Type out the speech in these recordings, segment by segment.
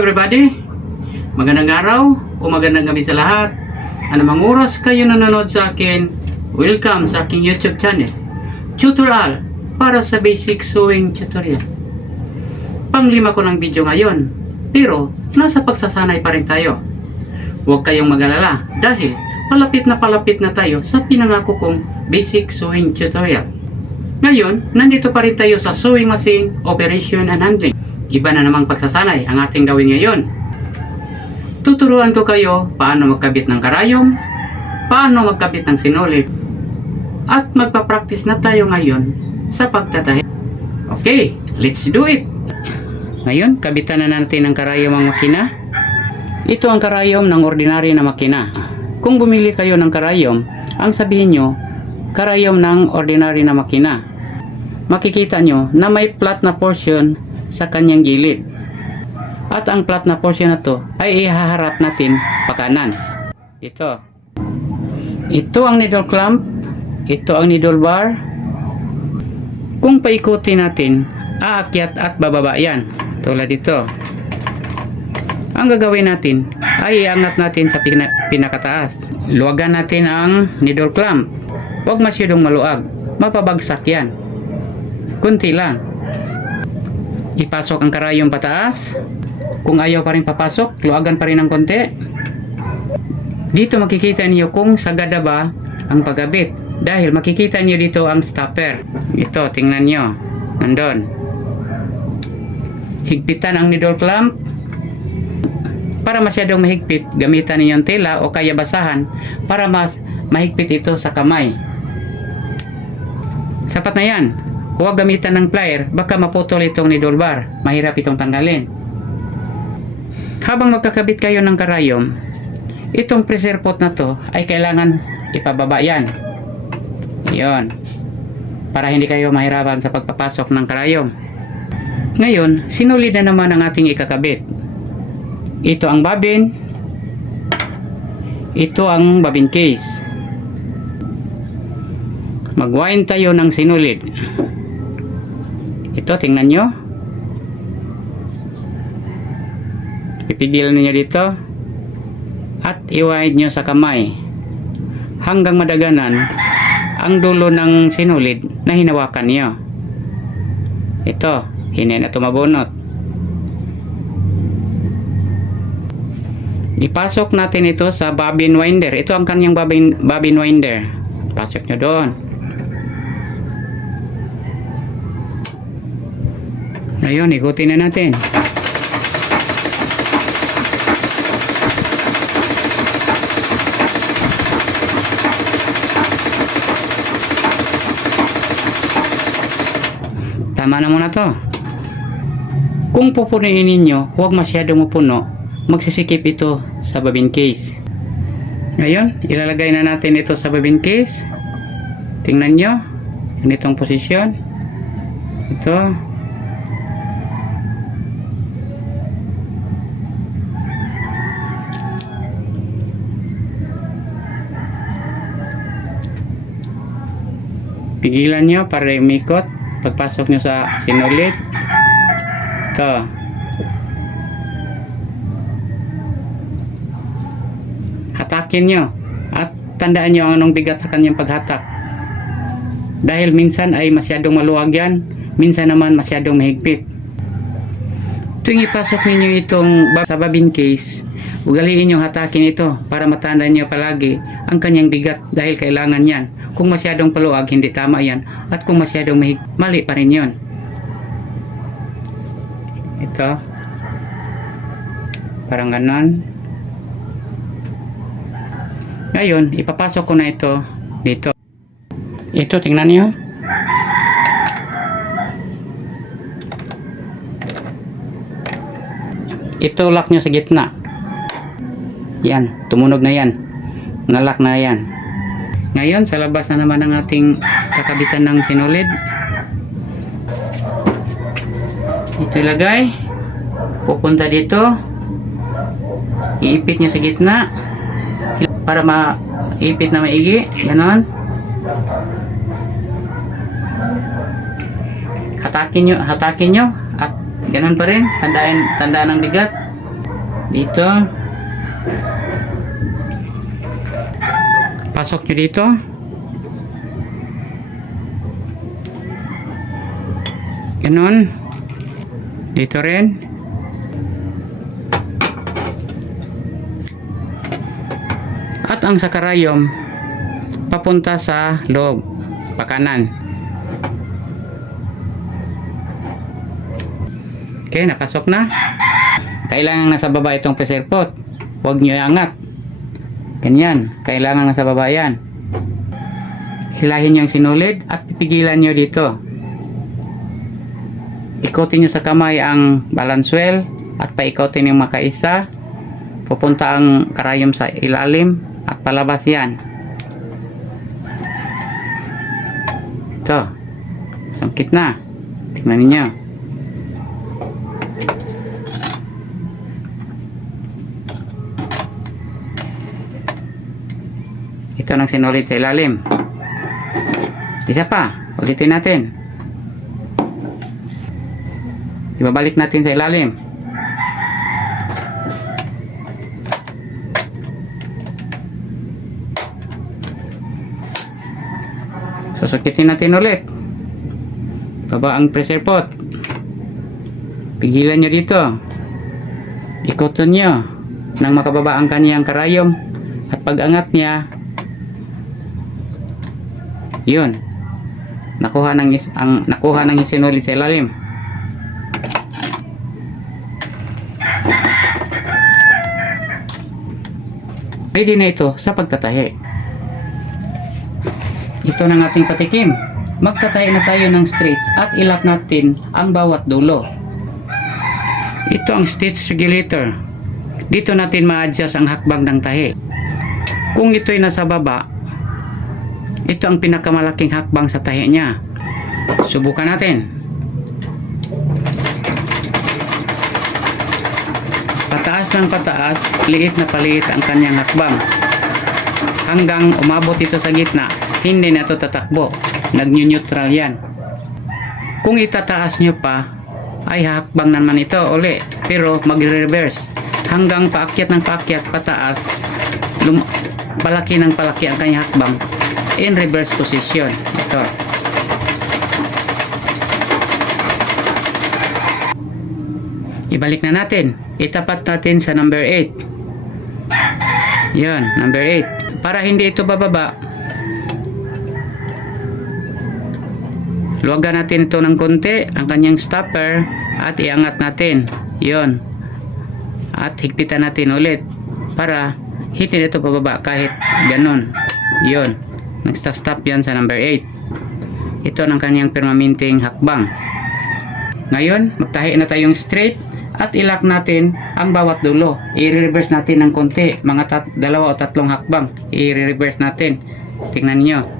everybody! Magandang araw o magandang gabi sa lahat. Anumang oras kayo nanonood sa akin, welcome sa aking YouTube channel. Tutorial para sa basic sewing tutorial. Panglima ko ng video ngayon, pero nasa pagsasanay pa rin tayo. Huwag kayong mag-alala dahil palapit na palapit na tayo sa pinangako kong basic sewing tutorial. Ngayon, nandito pa rin tayo sa sewing machine, operation and handling. Iba na namang pagsasanay ang ating gawin ngayon. Tuturuan ko kayo paano magkabit ng karayom, paano magkabit ng sinulid, at magpa-practice na tayo ngayon sa pagtatahi. Okay, let's do it! Ngayon, kabitan na natin ang karayom ang makina. Ito ang karayom ng ordinary na makina. Kung bumili kayo ng karayom, ang sabihin nyo, karayom ng ordinary na makina. Makikita nyo na may flat na portion sa kanyang gilid. At ang flat na portion na to ay ihaharap natin pakanan. Ito. Ito ang needle clamp. Ito ang needle bar. Kung paikutin natin, aakyat at bababa yan. Tulad dito. Ang gagawin natin ay iangat natin sa pina- pinakataas. Luwagan natin ang needle clamp. Huwag masyadong maluag. Mapabagsak yan. Kunti lang. Ipasok ang karayom pataas. Kung ayaw pa rin papasok, luwagan pa rin ng konti. Dito makikita niyo kung sagada ba ang pagabit. Dahil makikita niyo dito ang stopper. Ito, tingnan niyo. Nandun. Higpitan ang needle clamp. Para masyadong mahigpit, gamitan niyo ang tela o kaya basahan para mas mahigpit ito sa kamay. Sapat na yan. Huwag gamitan ng plier, baka maputol itong needle bar. Mahirap itong tanggalin. Habang magkakabit kayo ng karayom, itong pressure pot na to ay kailangan ipababa yan. Yon. Para hindi kayo mahirapan sa pagpapasok ng karayom. Ngayon, sinulid na naman ang ating ikakabit. Ito ang babin. Ito ang babin case. Magwain tayo ng sinulid. Ito, tingnan nyo. Pipigil ninyo dito. At iwahid nyo sa kamay. Hanggang madaganan ang dulo ng sinulid na hinawakan nyo. Ito, hindi na tumabunot. Ipasok natin ito sa bobbin winder. Ito ang kanyang bobbin, bobbin winder. Pasok nyo doon. Ayun, ikutin na natin. Tama na muna to. Kung pupunuin ninyo, huwag masyadong mapuno. Magsisikip ito sa babin case. Ngayon, ilalagay na natin ito sa babin case. Tingnan nyo. Ganitong posisyon. Ito. Pigilan nyo para umikot. Pagpasok nyo sa sinulid. Ito. Hatakin nyo. At tandaan nyo anong bigat sa kanyang paghatak. Dahil minsan ay masyadong maluwag yan. Minsan naman masyadong mahigpit. Tuwing ipasok ninyo itong sa babin case, ugaliin nyo hatakin ito para matandaan nyo palagi ang kanyang bigat dahil kailangan yan. Kung masyadong paluwag, hindi tama yan. At kung masyadong mahig, mali pa rin yon. Ito. Parang ganon. Ngayon, ipapasok ko na ito dito. Ito, tingnan nyo. Ito lock nyo sa gitna. Yan, tumunog na yan. Nalock na yan. Ngayon, sa labas na naman ang ating kakabitan ng sinulid. Ito ilagay. Pupunta dito. Iipit nyo sa gitna. Para maipit na maigi. Ganon. Hatakin nyo, hatakin nyo. At ganon pa rin. Tandaan, tandaan ang bigat. Dito. Pasok nyo dito. Ganon. Dito rin. At ang sakarayom papunta sa loob, pakanan. Okay, napasok na. Kailangan nasa baba itong pressure pot. Huwag nyo iangat. Ganyan. Kailangan nasa baba yan. Hilahin nyo ang sinulid at pipigilan nyo dito. Ikutin nyo sa kamay ang balance wheel at paikutin yung makaisa. Pupunta ang karayom sa ilalim at palabas yan. Ito. Sangkit na. Tingnan ninyo. Ito nang sinulid sa ilalim. Isa pa. Ulitin natin. Ibabalik natin sa ilalim. Susukitin natin ulit. Baba ang pressure pot. Pigilan nyo dito. Ikoton nyo nang makababa ang kaniyang karayom at pag-angat niya yun. Nakuha ng ang nakuha ng isinulid sa ilalim. Pwede na ito sa pagtatahi. Ito ng ating patikim. Magtatahi na tayo ng straight at ilap natin ang bawat dulo. Ito ang stitch regulator. Dito natin ma-adjust ang hakbang ng tahi. Kung ito'y nasa baba ito ang pinakamalaking hakbang sa tahi niya. Subukan natin. Pataas ng pataas, liit na paliit ang kanyang hakbang. Hanggang umabot ito sa gitna, hindi na ito tatakbo. Nag-neutral yan. Kung itataas nyo pa, ay hakbang naman ito uli. Pero mag-reverse. Hanggang paakyat ng paakyat, pataas, palaki ng palaki ang kanyang hakbang in reverse position. Ito. Ibalik na natin. Itapat natin sa number 8. Yan, number 8. Para hindi ito bababa, luwagan natin ito ng konti, ang kanyang stopper, at iangat natin. Yon. At higpitan natin ulit para hindi ito bababa kahit ganun. Yon. Nagsta-stop yan sa number 8. Ito ang kanyang permanenteng hakbang. Ngayon, magtahi na tayong straight at ilak natin ang bawat dulo. I-reverse natin ng konti, mga dalawa o tatlong hakbang. I-reverse natin. Tingnan niyo.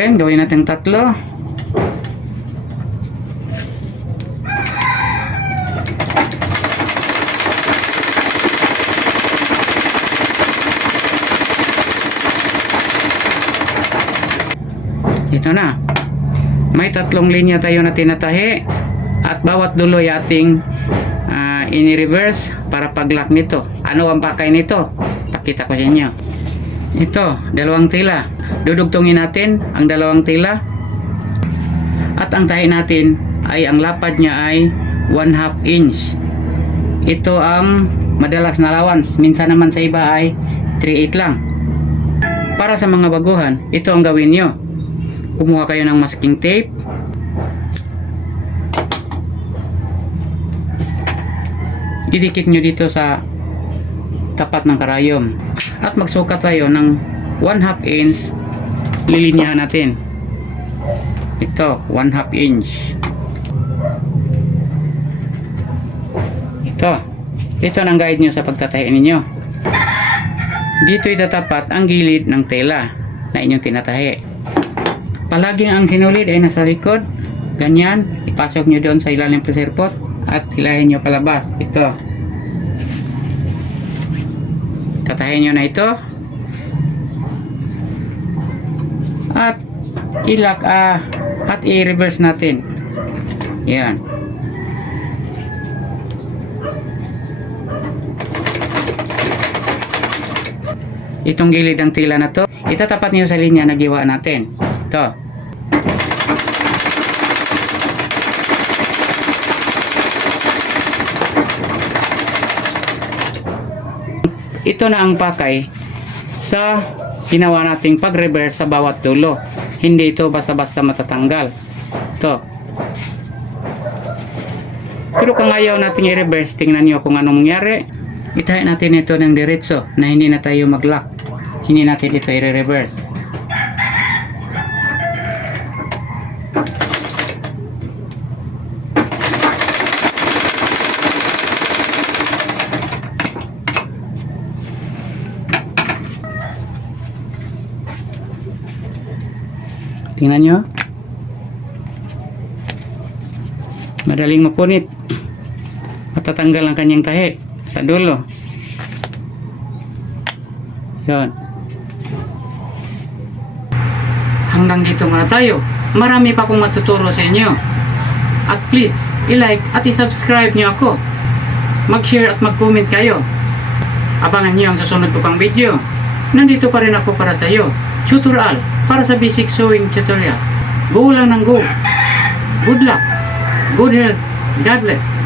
Rin, gawin natin tatlo. Ito na. May tatlong linya tayo na tinatahi at bawat dulo ay ating ah, ini-reverse para pag-lock nito. Ano ang pakay nito? Pakita ko sa inyo. Ito, dalawang tila. Dudugtungin natin ang dalawang tila. At ang tahi natin ay ang lapad niya ay 1 half inch. Ito ang madalas na allowance. Minsan naman sa iba ay 3/8 lang. Para sa mga baguhan, ito ang gawin nyo. Kumuha kayo ng masking tape. Idikit nyo dito sa tapat ng karayom. At magsukat tayo ng 1 half inch lilinyahan natin. Ito, 1 half inch. Ito. Ito ang guide nyo sa pagtatahi ninyo. Dito itatapat ang gilid ng tela na inyong tinatahi. Palaging ang sinulid ay nasa likod. Ganyan. Ipasok nyo doon sa ilalim ng pressure pot at hilahin nyo palabas. Ito. Patayin nyo na ito. At ilak ah, at i-reverse natin. Yan. Itong gilid ng tila na to, itatapat niyo sa linya na giwa natin. Ito. Ito na ang pakay sa ginawa nating pag-reverse sa bawat dulo. Hindi ito basta-basta matatanggal. Ito. Pero kung ayaw nating i-reverse, tingnan nyo kung anong mangyari. Itahin natin ito ng diretso na hindi na tayo mag-lock. Hindi natin ito i-reverse. Tingnan nyo. Madaling mapunit. Matatanggal ang kanyang tahi sa dulo. Yon. Hanggang dito muna tayo. Marami pa akong matuturo sa inyo. At please, i-like at i-subscribe nyo ako. Mag-share at mag-comment kayo. Abangan nyo ang susunod ko pang video. Nandito pa rin ako para sa iyo. Tutorial para sa basic sewing tutorial. Go lang ng go. Good luck. Good health. God bless.